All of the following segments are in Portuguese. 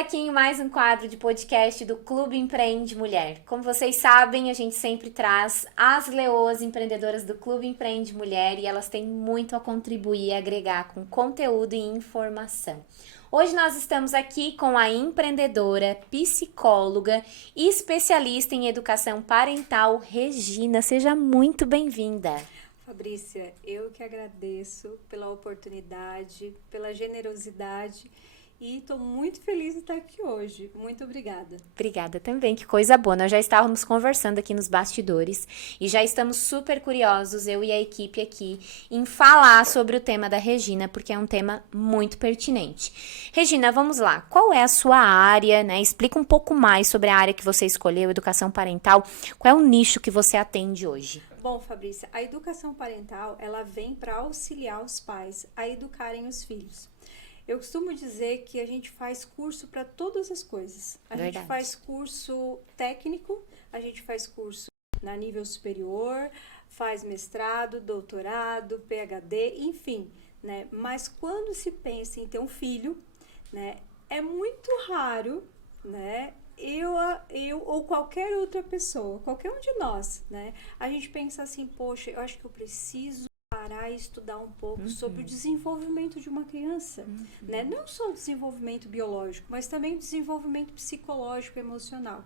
aqui em mais um quadro de podcast do Clube Empreende Mulher. Como vocês sabem, a gente sempre traz as leoas empreendedoras do Clube Empreende Mulher e elas têm muito a contribuir e agregar com conteúdo e informação. Hoje nós estamos aqui com a empreendedora, psicóloga e especialista em educação parental, Regina. Seja muito bem-vinda. Fabrícia, eu que agradeço pela oportunidade, pela generosidade e estou muito feliz de estar aqui hoje. Muito obrigada. Obrigada também, que coisa boa. Nós já estávamos conversando aqui nos bastidores e já estamos super curiosos, eu e a equipe aqui, em falar sobre o tema da Regina, porque é um tema muito pertinente. Regina, vamos lá. Qual é a sua área, né? Explica um pouco mais sobre a área que você escolheu, educação parental. Qual é o nicho que você atende hoje? Bom, Fabrícia, a educação parental, ela vem para auxiliar os pais a educarem os filhos. Eu costumo dizer que a gente faz curso para todas as coisas. A gente faz curso técnico, a gente faz curso na nível superior, faz mestrado, doutorado, PhD, enfim, né? Mas quando se pensa em ter um filho, né, é muito raro, né? Eu ou qualquer outra pessoa, qualquer um de nós, né? A gente pensa assim, poxa, eu acho que eu preciso parar e estudar um pouco sobre o desenvolvimento de uma criança, né? Não só o desenvolvimento biológico, mas também o desenvolvimento psicológico e emocional.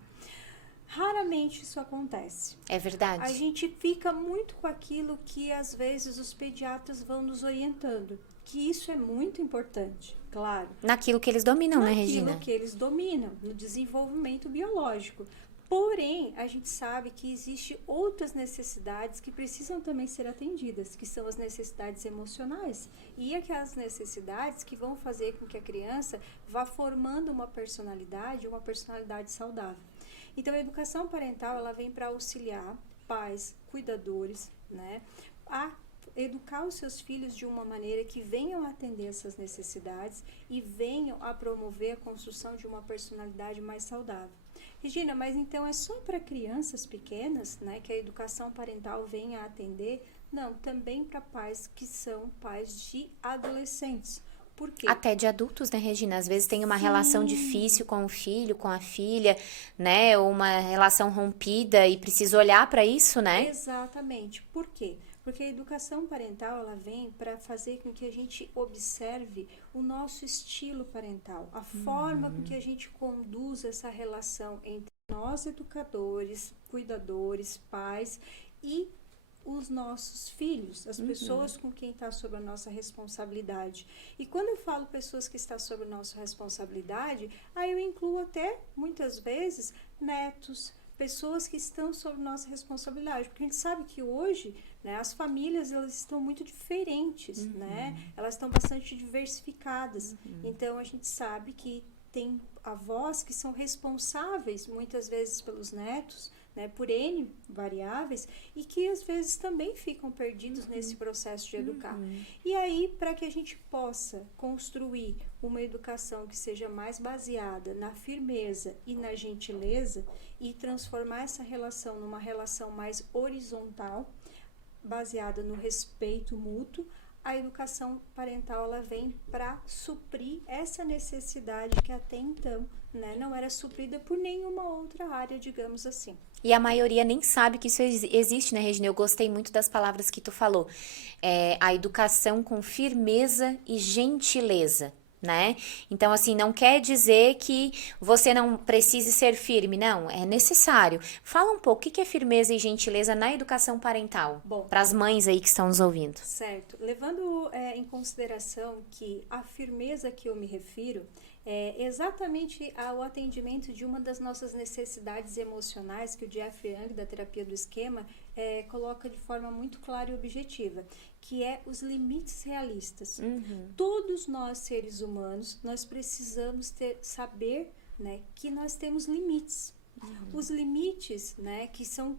Raramente isso acontece. É verdade. A gente fica muito com aquilo que às vezes os pediatras vão nos orientando, que isso é muito importante, claro. Naquilo que eles dominam, né, Regina? Naquilo que eles dominam, no desenvolvimento biológico. Porém, a gente sabe que existem outras necessidades que precisam também ser atendidas, que são as necessidades emocionais. E aquelas necessidades que vão fazer com que a criança vá formando uma personalidade saudável. Então, a educação parental, ela vem para auxiliar pais, cuidadores, né, a educar os seus filhos de uma maneira que venham a atender essas necessidades e venham a promover a construção de uma personalidade mais saudável. Regina, mas então é só para crianças pequenas, né, que a educação parental vem a atender? Não, também para pais que são pais de adolescentes. Por quê? Até de adultos, né, Regina? Às vezes tem uma relação difícil com o filho, com a filha, né? Ou uma relação rompida e precisa olhar para isso, né? Exatamente. Por quê? Porque a educação parental, ela vem para fazer com que a gente observe o nosso estilo parental, a forma com que a gente conduz essa relação entre nós, educadores, cuidadores, pais e os nossos filhos, as pessoas com quem está sob a nossa responsabilidade. E quando eu falo pessoas que estão sob a nossa responsabilidade, aí eu incluo até, muitas vezes, netos, pessoas que estão sob nossa responsabilidade, porque a gente sabe que hoje, né, as famílias, elas estão muito diferentes, né? Elas estão bastante diversificadas. Então, a gente sabe que tem avós que são responsáveis, muitas vezes, pelos netos, né, por N variáveis, e que às vezes também ficam perdidos nesse processo de educar. E aí, para que a gente possa construir uma educação que seja mais baseada na firmeza e na gentileza e transformar essa relação numa relação mais horizontal, baseada no respeito mútuo, a educação parental, ela vem para suprir essa necessidade que até então, né, não era suprida por nenhuma outra área, digamos assim. E a maioria nem sabe que isso existe, né, Regina? Eu gostei muito das palavras que tu falou. A educação com firmeza e gentileza, né? Então, assim, não quer dizer que você não precise ser firme, não, é necessário. Fala um pouco, o que é firmeza e gentileza na educação parental? Bom, para as mães aí que estão nos ouvindo. Certo. Levando em consideração que a firmeza que eu me refiro é exatamente ao atendimento de uma das nossas necessidades emocionais que o Jeffrey Young, da terapia do esquema, coloca de forma muito clara e objetiva, que é os limites realistas. Todos nós, seres humanos, nós precisamos saber, né, que nós temos limites. Os limites, né, que são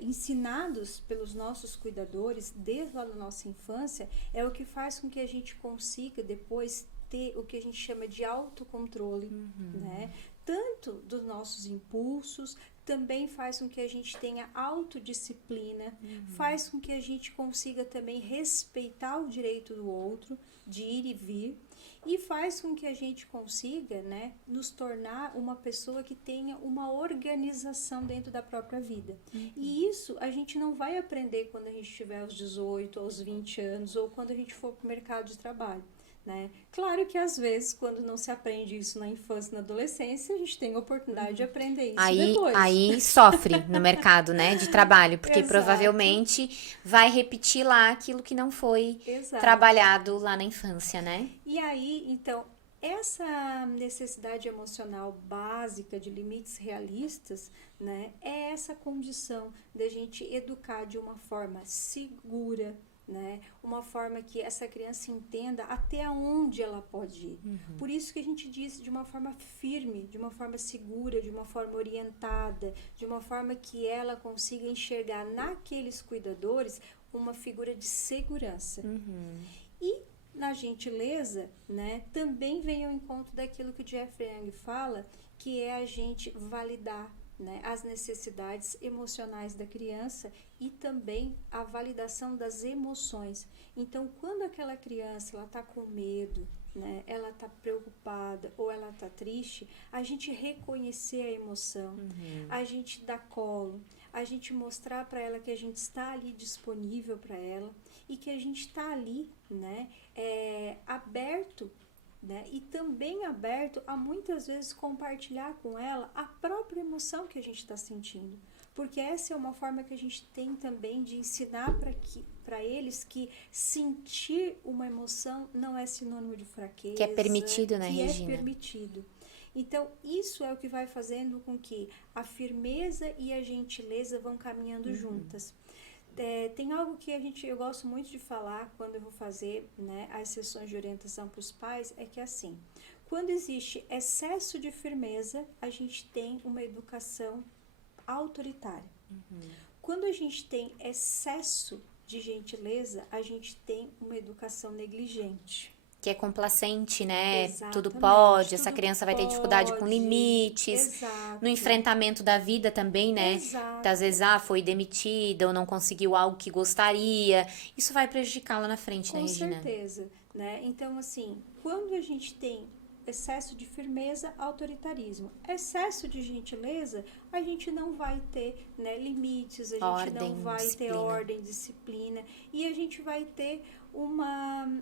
ensinados pelos nossos cuidadores desde lá da nossa infância, é o que faz com que a gente consiga depois ter o que a gente chama de autocontrole, né? Tanto dos nossos impulsos, também faz com que a gente tenha autodisciplina, faz com que a gente consiga também respeitar o direito do outro, de ir e vir, e faz com que a gente consiga, né, nos tornar uma pessoa que tenha uma organização dentro da própria vida. E isso a gente não vai aprender quando a gente tiver aos 18, aos 20 anos, ou quando a gente for para o mercado de trabalho. Né? Claro que às vezes, quando não se aprende isso na infância e na adolescência, a gente tem a oportunidade de aprender isso depois. Aí sofre no mercado, né, de trabalho, porque Exato. provavelmente vai repetir lá aquilo que não foi Exato. trabalhado lá na infância, né? E aí, então, essa necessidade emocional básica de limites realistas, né, é essa condição de a gente educar de uma forma segura, né? Uma forma que essa criança entenda até onde ela pode ir. Por isso que a gente diz de uma forma firme, de uma forma segura, de uma forma orientada, de uma forma que ela consiga enxergar naqueles cuidadores uma figura de segurança. E na gentileza, né, também vem ao encontro daquilo que o Jeffrey Young fala, que é a gente validar, né, as necessidades emocionais da criança e também a validação das emoções. Então, quando aquela criança ela está com medo, né, ela está preocupada ou ela está triste, a gente reconhecer a emoção, a gente dar colo, a gente mostrar para ela que a gente está ali disponível para ela e que a gente está ali, né, aberto, né? E também aberto a muitas vezes compartilhar com ela a própria emoção que a gente está sentindo. Porque essa é uma forma que a gente tem também de ensinar para eles que sentir uma emoção não é sinônimo de fraqueza. Que é permitido, né, Regina? Que é permitido. Então, isso é o que vai fazendo com que a firmeza e a gentileza vão caminhando juntas. Tem algo que eu gosto muito de falar quando eu vou fazer, né, as sessões de orientação para os pais, é que assim, quando existe excesso de firmeza, a gente tem uma educação autoritária. Quando a gente tem excesso de gentileza, a gente tem uma educação negligente. Que é complacente, né? Exatamente, Tudo pode, tudo essa criança vai ter dificuldade com limites, exato. no enfrentamento da vida também, né? Exato. Às vezes, foi demitida ou não conseguiu algo que gostaria. Isso vai prejudicá-la na frente, né, Com Regina? certeza, né? Então, assim, quando a gente tem excesso de firmeza, autoritarismo. Excesso de gentileza, a gente não vai ter, né, limites, a gente não vai ter ordem, disciplina, e a gente vai ter uma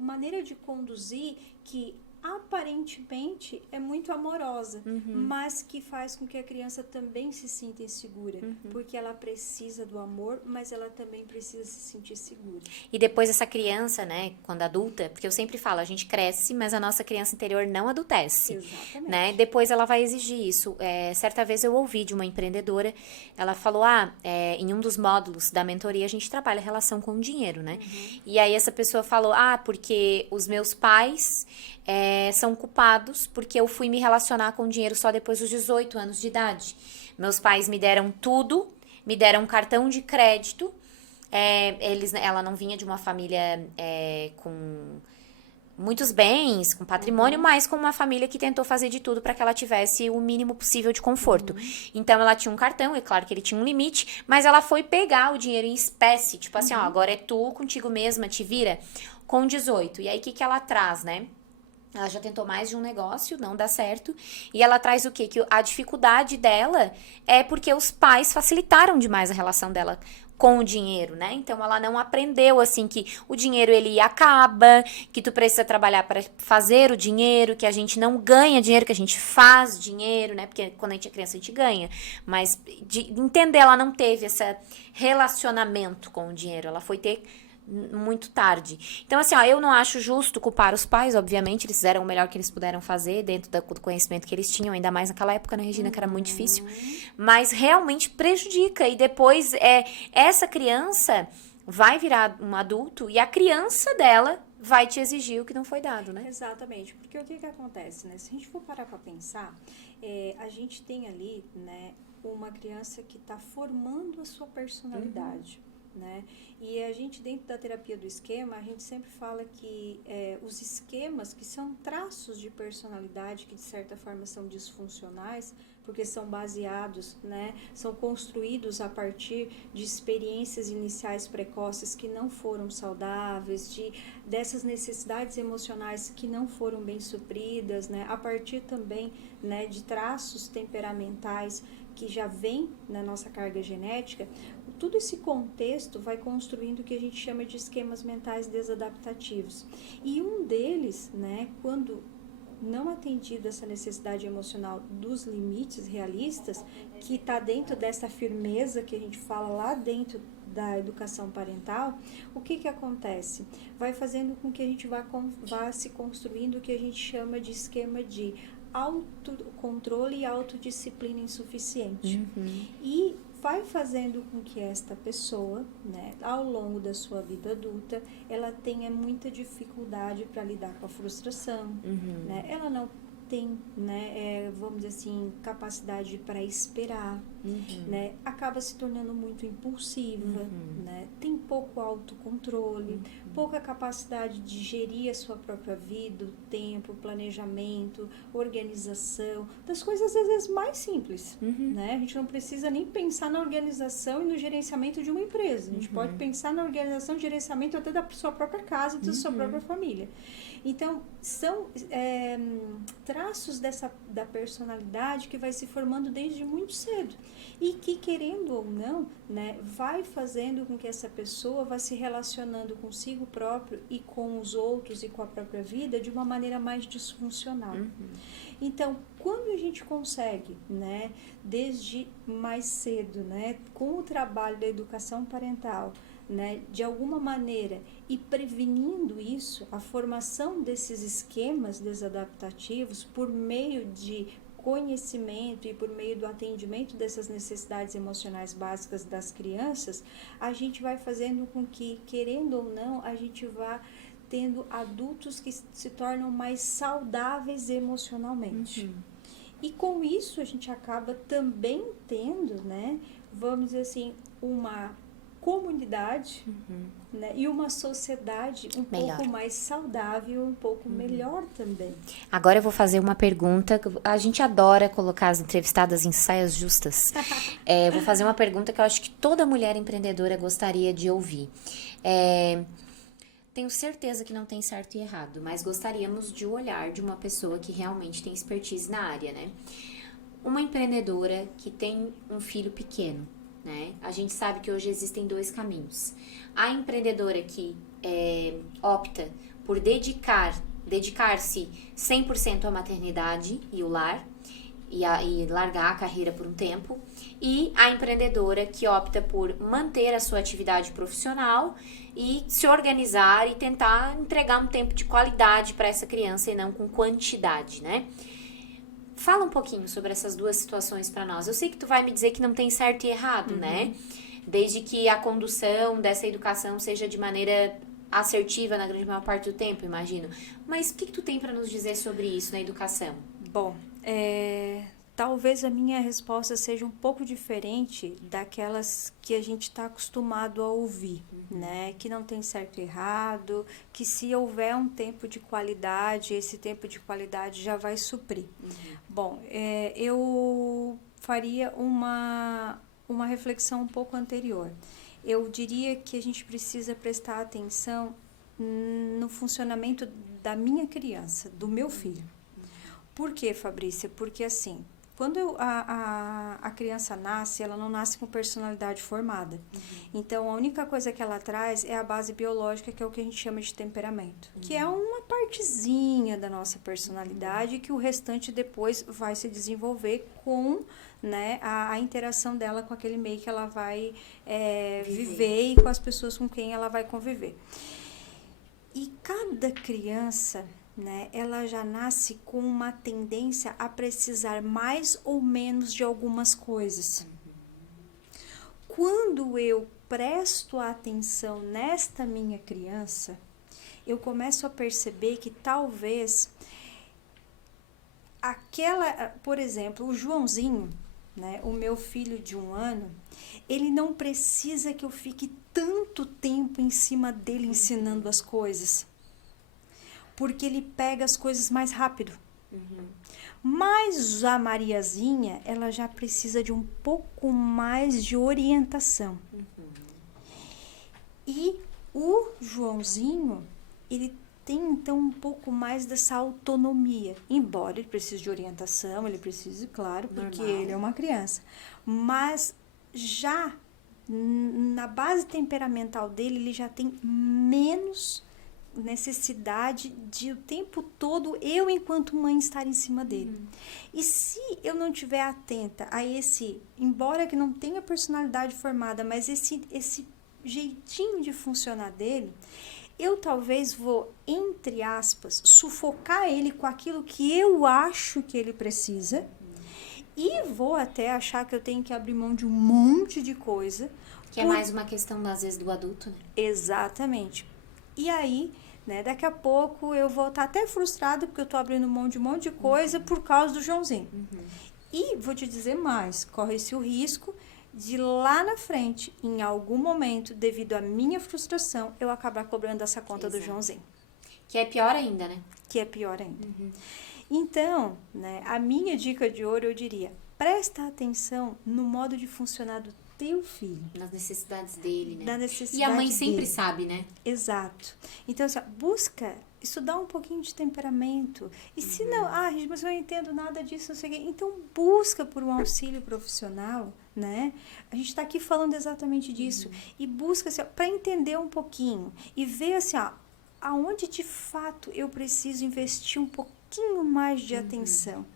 maneira de conduzir que aparentemente é muito amorosa, mas que faz com que a criança também se sinta insegura, porque ela precisa do amor, mas ela também precisa se sentir segura. E depois essa criança, né, quando adulta, porque eu sempre falo, a gente cresce, mas a nossa criança interior não adultece. Exatamente. Né? Depois ela vai exigir isso. Certa vez eu ouvi de uma empreendedora, ela falou, em um dos módulos da mentoria a gente trabalha a relação com o dinheiro, né? E aí essa pessoa falou, porque os meus pais são culpados porque eu fui me relacionar com o dinheiro só depois dos 18 anos de idade. Meus pais me deram tudo, me deram um cartão de crédito, ela não vinha de uma família com muitos bens, com patrimônio, mas com uma família que tentou fazer de tudo para que ela tivesse o mínimo possível de conforto. Então, ela tinha um cartão, é claro que ele tinha um limite, mas ela foi pegar o dinheiro em espécie, tipo assim, agora é tu, contigo mesma, te vira, com 18. E aí, o que ela traz, né? Ela já tentou mais de um negócio, não dá certo. E ela traz o quê? Que a dificuldade dela é porque os pais facilitaram demais a relação dela com o dinheiro, né? Então, ela não aprendeu, assim, que o dinheiro, ele acaba, que tu precisa trabalhar para fazer o dinheiro, que a gente não ganha dinheiro, que a gente faz dinheiro, né? Porque quando a gente é criança, a gente ganha. Mas, de entender, ela não teve esse relacionamento com o dinheiro. Ela foi ter muito tarde. Então, assim, eu não acho justo culpar os pais, obviamente, eles fizeram o melhor que eles puderam fazer dentro do conhecimento que eles tinham, ainda mais naquela época, né, Regina, que era muito difícil, mas realmente prejudica, e depois essa criança vai virar um adulto e a criança dela vai te exigir o que não foi dado, né? Exatamente, porque o que acontece, né? Se a gente for parar para pensar, a gente tem ali, né, uma criança que está formando a sua personalidade. Né? E a gente, dentro da terapia do esquema, a gente sempre fala que os esquemas, que são traços de personalidade que de certa forma são disfuncionais, porque são baseados, né, são construídos a partir de experiências iniciais precoces que não foram saudáveis, dessas necessidades emocionais que não foram bem supridas, né, a partir também, né, de traços temperamentais que já vem na nossa carga genética. Todo esse contexto vai construindo o que a gente chama de esquemas mentais desadaptativos. E um deles, né, quando não atendido essa necessidade emocional dos limites realistas, que está dentro dessa firmeza que a gente fala lá dentro da educação parental, o que acontece? Vai fazendo com que a gente vá se construindo o que a gente chama de esquema de autocontrole e autodisciplina insuficiente. E vai fazendo com que esta pessoa, né, ao longo da sua vida adulta, ela tenha muita dificuldade para lidar com a frustração, né? Ela não tem, né, vamos dizer assim, capacidade para esperar, né? Acaba se tornando muito impulsiva, né? Tem pouco autocontrole, pouca capacidade de gerir a sua própria vida, o tempo, o planejamento, organização, das coisas às vezes mais simples, né? A gente não precisa nem pensar na organização e no gerenciamento de uma empresa, a gente pode pensar na organização e gerenciamento até da sua própria casa, da sua própria família. Então, são traços da personalidade que vai se formando desde muito cedo e que, querendo ou não, né, vai fazendo com que essa pessoa vá se relacionando consigo próprio e com os outros e com a própria vida de uma maneira mais disfuncional. Então, quando a gente consegue, né, desde mais cedo, né, com o trabalho da educação parental, né, de alguma maneira, e prevenindo isso, a formação desses esquemas desadaptativos por meio de conhecimento e por meio do atendimento dessas necessidades emocionais básicas das crianças, a gente vai fazendo com que, querendo ou não, a gente vá tendo adultos que se tornam mais saudáveis emocionalmente. E com isso a gente acaba também tendo, né, vamos dizer assim, uma comunidade, né, e uma sociedade pouco mais saudável, um pouco melhor também. Agora eu vou fazer uma pergunta. A gente adora colocar as entrevistadas em saias justas. Vou fazer uma pergunta que eu acho que toda mulher empreendedora gostaria de ouvir. Tenho certeza que não tem certo e errado, mas gostaríamos de olhar de uma pessoa que realmente tem expertise na área, né? Uma empreendedora que tem um filho pequeno, né? A gente sabe que hoje existem dois caminhos. A empreendedora que opta por dedicar-se 100% à maternidade e o lar, e largar a carreira por um tempo, e a empreendedora que opta por manter a sua atividade profissional e se organizar e tentar entregar um tempo de qualidade para essa criança e não com quantidade, né? Fala um pouquinho sobre essas duas situações para nós. Eu sei que tu vai me dizer que não tem certo e errado, né? Desde que a condução dessa educação seja de maneira assertiva na grande maior parte do tempo, imagino. Mas o que tu tem para nos dizer sobre isso na educação? Bom, talvez a minha resposta seja um pouco diferente daquelas que a gente está acostumado a ouvir, né? Que não tem certo e errado, que se houver um tempo de qualidade, esse tempo de qualidade já vai suprir. Bom, eu faria uma reflexão um pouco anterior. Eu diria que a gente precisa prestar atenção no funcionamento da minha criança, do meu filho. Por quê, Fabrícia? Porque assim, quando a criança nasce, ela não nasce com personalidade formada. Então, a única coisa que ela traz é a base biológica, que é o que a gente chama de temperamento. Que é uma partezinha da nossa personalidade que o restante depois vai se desenvolver com, né, a interação dela com aquele meio que ela vai viver e com as pessoas com quem ela vai conviver. E cada criança, né, ela já nasce com uma tendência a precisar mais ou menos de algumas coisas. Quando eu presto atenção nesta minha criança, eu começo a perceber que talvez por exemplo, o Joãozinho, né, o meu filho de 1 ano, ele não precisa que eu fique tanto tempo em cima dele ensinando as coisas. Porque ele pega as coisas mais rápido. Mas a Mariazinha, ela já precisa de um pouco mais de orientação. E o Joãozinho, ele tem então um pouco mais dessa autonomia. Embora ele precise de orientação, ele precise, claro, porque Normal. ele é uma criança. Mas já na base temperamental dele, ele já tem menos necessidade de o tempo todo eu, enquanto mãe, estar em cima dele. E se eu não estiver atenta a esse, embora que não tenha personalidade formada, mas esse jeitinho de funcionar dele, eu talvez vou, entre aspas, sufocar ele com aquilo que eu acho que ele precisa e vou até achar que eu tenho que abrir mão de um monte de coisa. Que é mais uma questão, às vezes, do adulto, né? Exatamente. E aí, né, daqui a pouco eu vou estar até frustrada porque eu tô abrindo mão de um monte de coisa por causa do Joãozinho. E vou te dizer mais, corre-se o risco de lá na frente, em algum momento, devido à minha frustração, eu acabar cobrando essa conta do Joãozinho. Que é pior ainda, né? Que é pior ainda. Então, né, a minha dica de ouro, eu diria, presta atenção no modo de funcionar do teu filho. Nas necessidades dele, né? Da necessidade E a mãe sempre dele. sabe, né? Exato. Então, assim, ó, busca estudar um pouquinho de temperamento. E se não, Regina, mas eu não entendo nada disso, não sei o quê. Então, busca por um auxílio profissional, né? A gente está aqui falando exatamente disso. E busca, assim, para entender um pouquinho. E ver, assim, ó, aonde de fato eu preciso investir um pouquinho mais de atenção.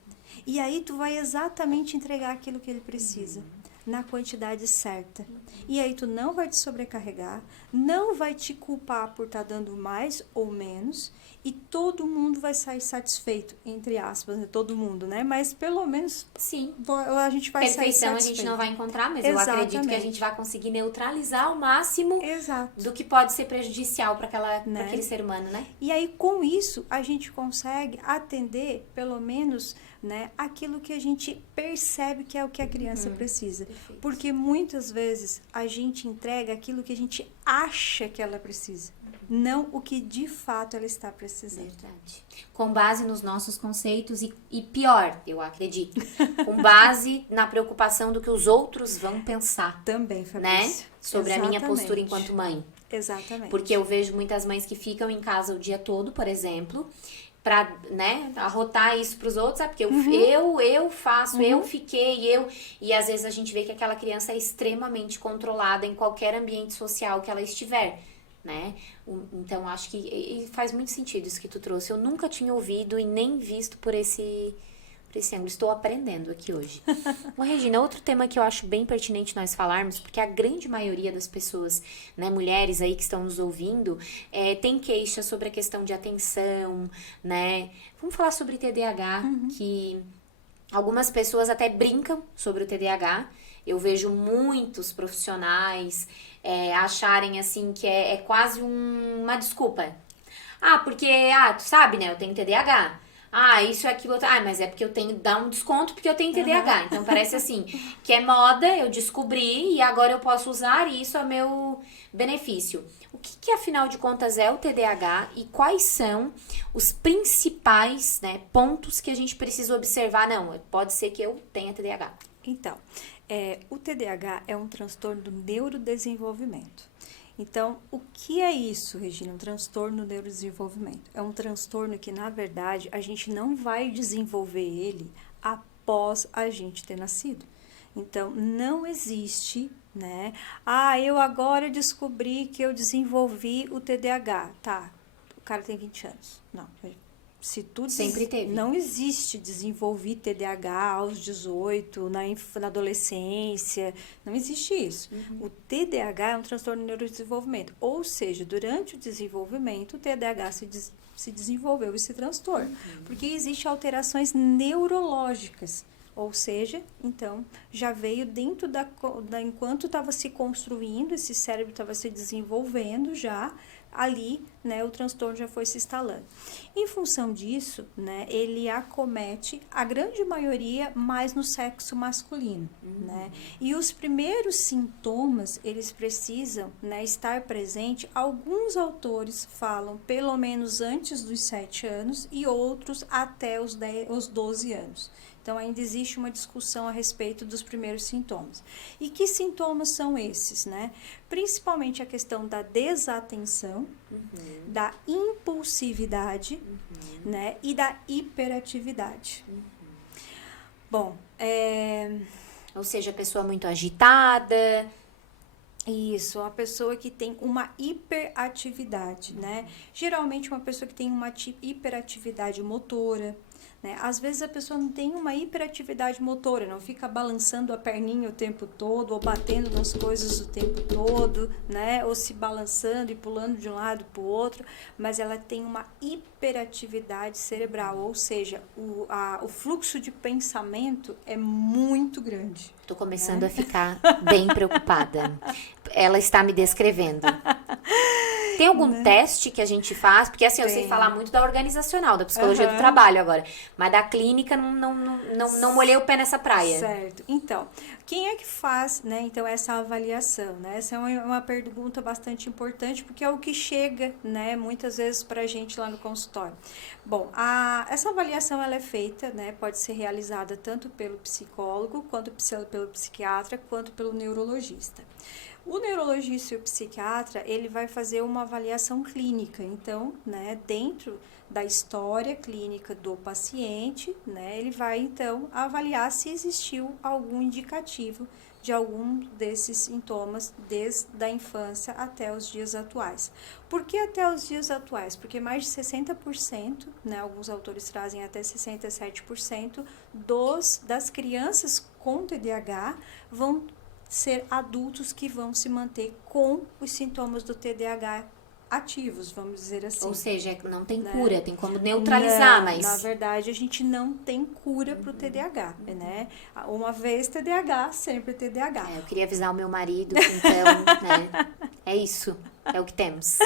E aí, tu vai exatamente entregar aquilo que ele precisa. Na quantidade certa. E aí tu não vai te sobrecarregar, não vai te culpar por estar dando mais ou menos, e todo mundo vai sair satisfeito, entre aspas, né? Todo mundo, né? Mas pelo menos Sim. a gente vai sair Perfeição a satisfeito. gente não vai encontrar, mas eu acredito que a Exatamente. gente vai conseguir neutralizar ao máximo Exato. do que pode ser prejudicial para Né? aquele ser humano, né? E aí, com isso, a gente consegue atender, pelo menos, né, aquilo que a gente percebe que é o que a criança precisa. Perfeito. Porque muitas vezes a gente entrega aquilo que a gente acha que ela precisa, não o que de fato ela está precisando. Verdade. Com base nos nossos conceitos e pior, eu acredito, com base na preocupação do que os outros vão pensar, Também, né? Fabrício. Sobre a minha Exatamente. postura enquanto mãe. Exatamente. Porque eu vejo muitas mães que ficam em casa o dia todo, por exemplo, pra, né, arrotar isso pros outros, sabe? Porque eu faço, eu fiquei, e às vezes a gente vê que aquela criança é extremamente controlada em qualquer ambiente social que ela estiver, né? Então, acho que e faz muito sentido isso que tu trouxe. Eu nunca tinha ouvido e nem visto por esse ângulo. Estou aprendendo aqui hoje. Bom, Regina, outro tema que eu acho bem pertinente nós falarmos, porque a grande maioria das pessoas, né, mulheres aí que estão nos ouvindo, tem queixa sobre a questão de atenção, né? Vamos falar sobre TDAH, que algumas pessoas até brincam sobre o TDAH. Eu vejo muitos profissionais acharem assim que é quase uma desculpa. Porque, tu sabe, né? Eu tenho TDAH. Isso é aquilo, outro. Mas é porque eu tenho que dar um desconto porque eu tenho TDAH. Então parece assim, que é moda, eu descobri e agora eu posso usar e isso é meu benefício. O que afinal de contas é o TDAH e quais são os principais, né, pontos que a gente precisa observar? Não, pode ser que eu tenha TDAH. Então, o TDAH é um transtorno do neurodesenvolvimento. Então, o que é isso, Regina? Um transtorno do neurodesenvolvimento. É um transtorno que, na verdade, a gente não vai desenvolver ele após a gente ter nascido. Então, não existe, né? Eu agora descobri que eu desenvolvi o TDAH. Tá, o cara tem 20 anos. Não, se tu Sempre teve. Não existe desenvolver TDAH aos 18, na adolescência, não existe isso. O TDAH é um transtorno de neurodesenvolvimento, ou seja, durante o desenvolvimento, o TDAH se desenvolveu esse transtorno, porque existem alterações neurológicas, Ou seja, então, já veio dentro enquanto estava se construindo, esse cérebro estava se desenvolvendo já, ali, né, o transtorno já foi se instalando. Em função disso, né, ele acomete a grande maioria mais no sexo masculino, né? E os primeiros sintomas, eles precisam, né, estar presente. Alguns autores falam pelo menos antes dos 7 anos e outros até os 12 anos. Então, ainda existe uma discussão a respeito dos primeiros sintomas. E que sintomas são esses, né? Principalmente a questão da desatenção, da impulsividade, né? E da hiperatividade. Bom, Ou seja, a pessoa muito agitada. Isso, uma pessoa que tem uma hiperatividade, né? Geralmente uma pessoa que tem uma hiperatividade motora, né? Às vezes a pessoa não tem uma hiperatividade motora, não fica balançando a perninha o tempo todo, ou batendo nas coisas o tempo todo, né? Ou se balançando e pulando de um lado para o outro, mas ela tem uma hiperatividade cerebral, ou seja, o fluxo de pensamento é muito grande. Tô começando a ficar bem preocupada. Ela está me descrevendo. Tem algum teste que a gente faz? Porque assim, eu sei falar muito da organizacional, da psicologia do trabalho agora. Mas da clínica, não molhei o pé nessa praia. Certo. Então, quem é que faz, né, então, essa avaliação, né? Essa é uma pergunta bastante importante, porque é o que chega, né, muitas vezes pra gente lá no consultório. Bom, essa avaliação, ela é feita, né, pode ser realizada tanto pelo psicólogo, quanto pelo psiquiatra, quanto pelo neurologista. O neurologista e o psiquiatra, ele vai fazer uma avaliação clínica, então, né, dentro da história clínica do paciente, né, ele vai, então, avaliar se existiu algum indicativo de algum desses sintomas desde a infância até os dias atuais. Por que até os dias atuais? Porque mais de 60%, né, alguns autores trazem até 67%, das crianças com TDAH vão ser adultos que vão se manter com os sintomas do TDAH ativos, vamos dizer assim. Ou seja, não tem cura, tem como neutralizar, mas... Na verdade, a gente não tem cura para o TDAH, né? Uma vez TDAH, sempre TDAH. Eu queria avisar o meu marido, então, né? É isso, é o que temos.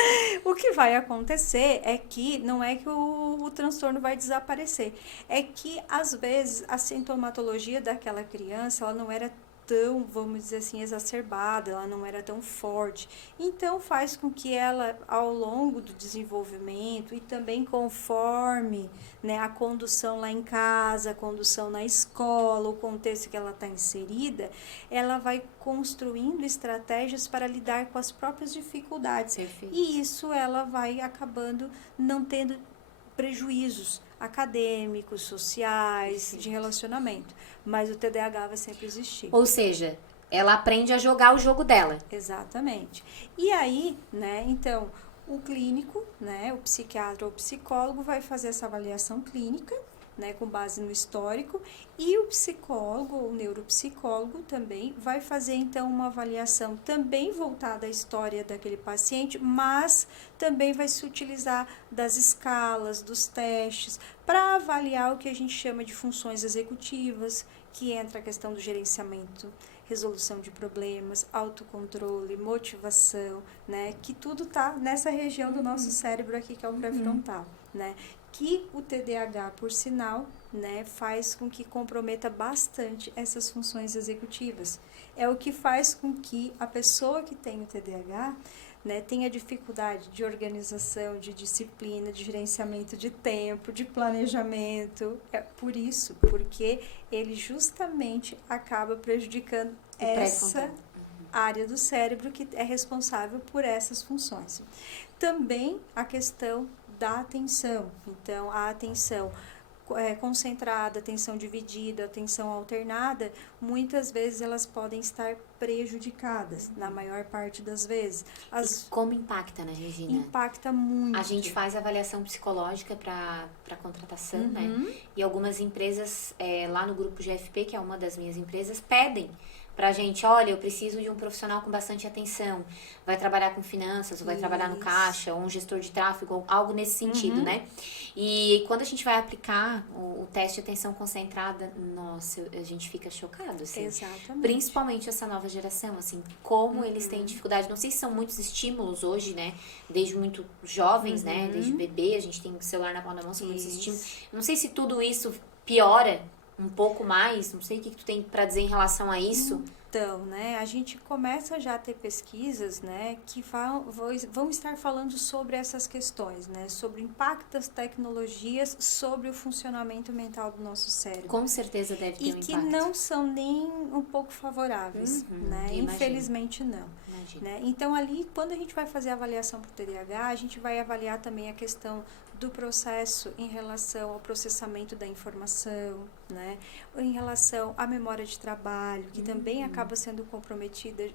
O que vai acontecer é que não é que o transtorno vai desaparecer, é que, às vezes, a sintomatologia daquela criança, ela não era tão, vamos dizer assim, exacerbada, ela não era tão forte. Então, faz com que ela, ao longo do desenvolvimento e também conforme, né, a condução lá em casa, a condução na escola, o contexto que ela está inserida, ela vai construindo estratégias para lidar com as próprias dificuldades. Perfeito. E isso ela vai acabando não tendo prejuízos acadêmicos, sociais, de relacionamento. Mas o TDAH vai sempre existir. Ou seja, ela aprende a jogar o jogo dela. Exatamente. E aí, né, então, o clínico, né, o psiquiatra ou o psicólogo vai fazer essa avaliação clínica, né, com base no histórico, e o psicólogo ou neuropsicólogo também vai fazer, então, uma avaliação também voltada à história daquele paciente, mas também vai se utilizar das escalas, dos testes, para avaliar o que a gente chama de funções executivas, que entra a questão do gerenciamento, resolução de problemas, autocontrole, motivação, né, que tudo está nessa região do nosso cérebro aqui, que é o pré-frontal, né, que o TDAH, por sinal, né, faz com que comprometa bastante essas funções executivas. É o que faz com que a pessoa que tem o TDAH, né, tenha dificuldade de organização, de disciplina, de gerenciamento de tempo, de planejamento. É por isso, porque ele justamente acaba prejudicando essa área do cérebro que é responsável por essas funções. Também a questão da atenção. Então, a atenção concentrada, atenção dividida, atenção alternada, muitas vezes elas podem estar prejudicadas, na maior parte das vezes. Como impacta, né, Regina? Impacta muito. A gente faz avaliação psicológica para contratação, né? E algumas empresas, lá no grupo GFP, que é uma das minhas empresas, pedem pra gente, olha, eu preciso de um profissional com bastante atenção, vai trabalhar com finanças, ou vai trabalhar no caixa, ou um gestor de tráfego, ou algo nesse sentido, né? E quando a gente vai aplicar o teste de atenção concentrada, nossa, a gente fica chocado, assim. Exatamente. Principalmente essa nova geração, assim, como eles têm dificuldade. Não sei se são muitos estímulos hoje, né? Desde muito jovens, né? Desde bebê, a gente tem o celular na palma da mão, são muitos estímulos. Não sei se tudo isso piora um pouco mais, não sei o que tu tem para dizer em relação a isso. Então, né, a gente começa já a ter pesquisas, né, que vão estar falando sobre essas questões, né, sobre o impacto das tecnologias sobre o funcionamento mental do nosso cérebro. Com certeza deve ter um impacto. E que não são nem um pouco favoráveis, né, imagino. Infelizmente não. Né? Então, ali, quando a gente vai fazer a avaliação para o TDAH, a gente vai avaliar também a questão do processo em relação ao processamento da informação, né? Em relação à memória de trabalho, que também acaba sendo comprometida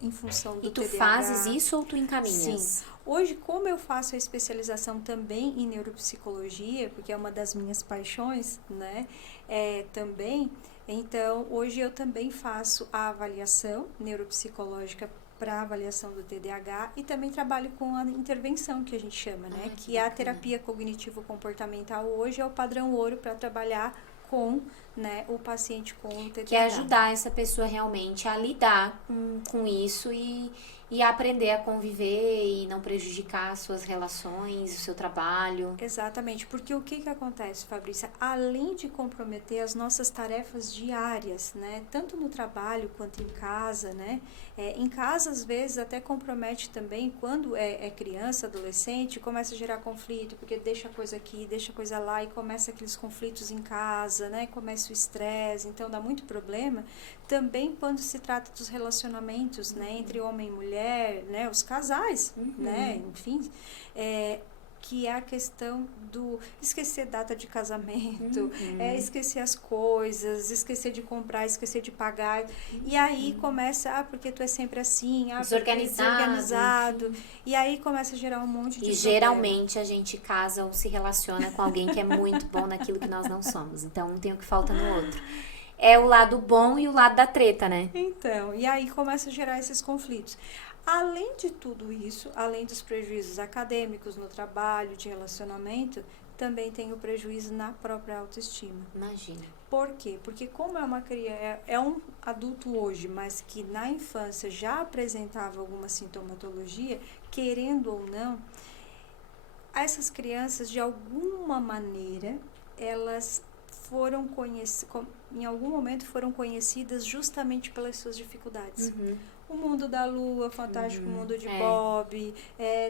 em função do TDAH. E tu fazes isso ou tu encaminhas? Sim. Hoje, como eu faço a especialização também em neuropsicologia, porque é uma das minhas paixões, né? Também, então, hoje eu também faço a avaliação neuropsicológica para avaliação do TDAH e também trabalho com a intervenção, que a gente chama, né? Que a terapia cognitivo-comportamental hoje é o padrão ouro para trabalhar com, né, o paciente com o TDAH. Que é ajudar essa pessoa realmente a lidar com isso e aprender a conviver e não prejudicar as suas relações, o seu trabalho. Exatamente, porque o que acontece, Fabrícia? Além de comprometer as nossas tarefas diárias, né, tanto no trabalho quanto em casa, né, em casa às vezes até compromete também quando é criança, adolescente, começa a gerar conflito, porque deixa coisa aqui, deixa coisa lá e começa aqueles conflitos em casa, né, começa o estresse, então dá muito problema. Também quando se trata dos relacionamentos, né, entre homem e mulher, né, os casais, né, enfim, que é a questão do esquecer data de casamento, esquecer as coisas, esquecer de comprar, esquecer de pagar, e aí começa, porque tu é sempre assim, desorganizado, e aí começa a gerar um monte de problema. Geralmente a gente casa ou se relaciona com alguém que é muito bom naquilo que nós não somos, então não tem o que falta no outro. É o lado bom e o lado da treta, né? Então, e aí começa a gerar esses conflitos. Além de tudo isso, além dos prejuízos acadêmicos no trabalho, de relacionamento, também tem o prejuízo na própria autoestima. Imagina. Por quê? Porque como é uma criança, é um adulto hoje, mas que na infância já apresentava alguma sintomatologia, querendo ou não, essas crianças, de alguma maneira, elas em algum momento foram conhecidas justamente pelas suas dificuldades. O Mundo da Lua, Fantástico Mundo de Bob,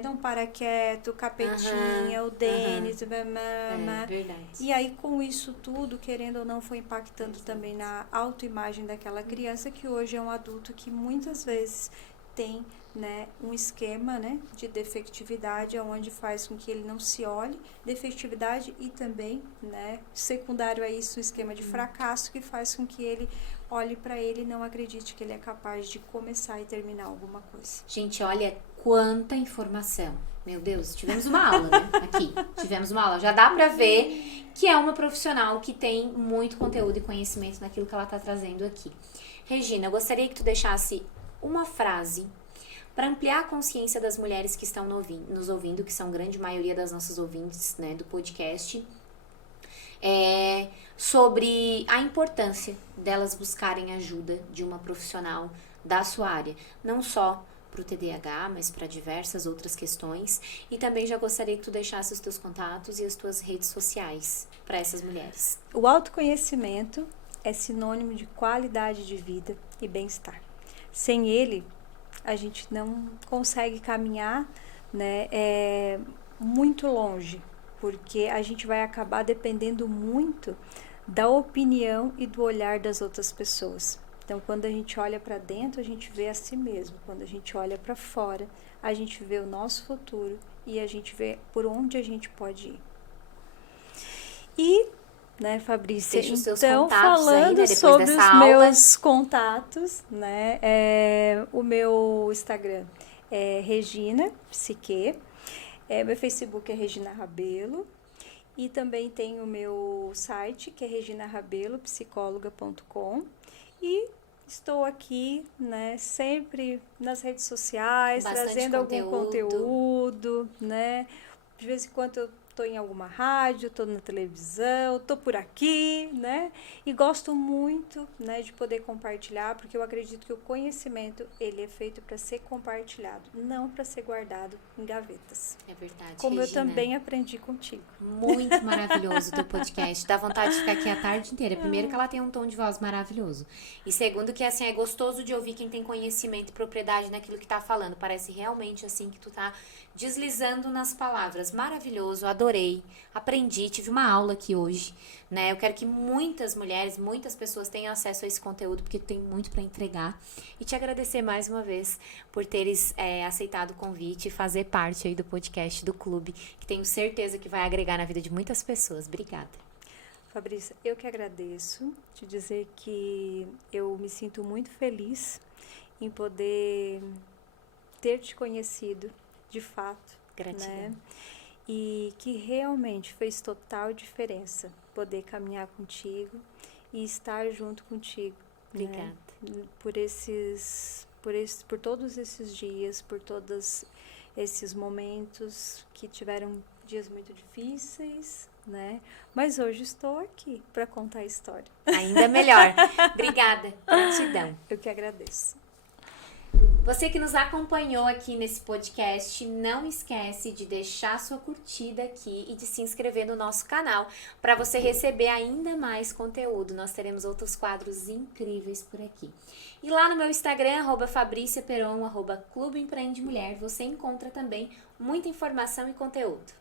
Não Para Quieto, Capetinha, o Denis, verdade. E aí com isso tudo, querendo ou não, foi impactando também na autoimagem daquela criança, que hoje é um adulto que muitas vezes tem, né, um esquema, né, de defectividade, onde faz com que ele não se olhe, defectividade e também, né, secundário a isso, um esquema de fracasso que faz com que ele olhe para ele e não acredite que ele é capaz de começar e terminar alguma coisa. Gente, olha quanta informação. Meu Deus, tivemos uma aula, né? Aqui, tivemos uma aula. Já dá pra ver que é uma profissional que tem muito conteúdo e conhecimento naquilo que ela tá trazendo aqui. Regina, eu gostaria que tu deixasse uma frase para ampliar a consciência das mulheres que estão nos ouvindo, que são grande maioria das nossas ouvintes, né, do podcast, sobre a importância delas buscarem ajuda de uma profissional da sua área, não só para o TDAH, mas para diversas outras questões. E também já gostaria que tu deixasse os teus contatos e as tuas redes sociais para essas mulheres. O autoconhecimento é sinônimo de qualidade de vida e bem-estar. Sem ele, a gente não consegue caminhar, né, muito longe, porque a gente vai acabar dependendo muito da opinião e do olhar das outras pessoas. Então, quando a gente olha para dentro, a gente vê a si mesmo. Quando a gente olha para fora, a gente vê o nosso futuro e a gente vê por onde a gente pode ir. E, né, Fabrícia, então, falando sobre os meus contatos, né, o meu Instagram é Regina Psique, meu Facebook é Regina Rabelo, e também tem o meu site, que é reginarabelopsicóloga.com, e estou aqui, né, sempre nas redes sociais, Bastante trazendo algum conteúdo, né? De vez em quando eu estou em alguma rádio, estou na televisão, estou por aqui, né? E gosto muito, né, de poder compartilhar, porque eu acredito que o conhecimento, ele é feito para ser compartilhado, não para ser guardado em gavetas. É verdade, Como Regina. eu também aprendi contigo. Muito maravilhoso o teu podcast. Dá vontade de ficar aqui a tarde inteira. Primeiro que ela tem um tom de voz maravilhoso. E segundo que, assim, é gostoso de ouvir quem tem conhecimento e propriedade naquilo que tá falando. Parece realmente, assim, que tu tá deslizando nas palavras. Maravilhoso, adorei. Aprendi, tive uma aula aqui hoje, né? Eu quero que muitas mulheres, muitas pessoas tenham acesso a esse conteúdo, porque tu tem muito pra entregar. E te agradecer mais uma vez por teres aceitado o convite e fazer parte aí do podcast do Clube, que tenho certeza que vai agregar na vida de muitas pessoas. Obrigada. Fabrícia, eu que agradeço, te dizer que eu me sinto muito feliz em poder ter te conhecido de fato. Gratidão. Né? E que realmente fez total diferença poder caminhar contigo e estar junto contigo. Obrigada. Né? Por todos esses dias, por todos esses momentos que tiveram dias muito difíceis, né? Mas hoje estou aqui para contar a história. Ainda melhor. Obrigada. Gratidão. Eu que agradeço. Você que nos acompanhou aqui nesse podcast, não esquece de deixar sua curtida aqui e de se inscrever no nosso canal para você receber ainda mais conteúdo. Nós teremos outros quadros incríveis por aqui. E lá no meu Instagram, @FabriciaPeron, @Clube Empreende Mulher, você encontra também muita informação e conteúdo.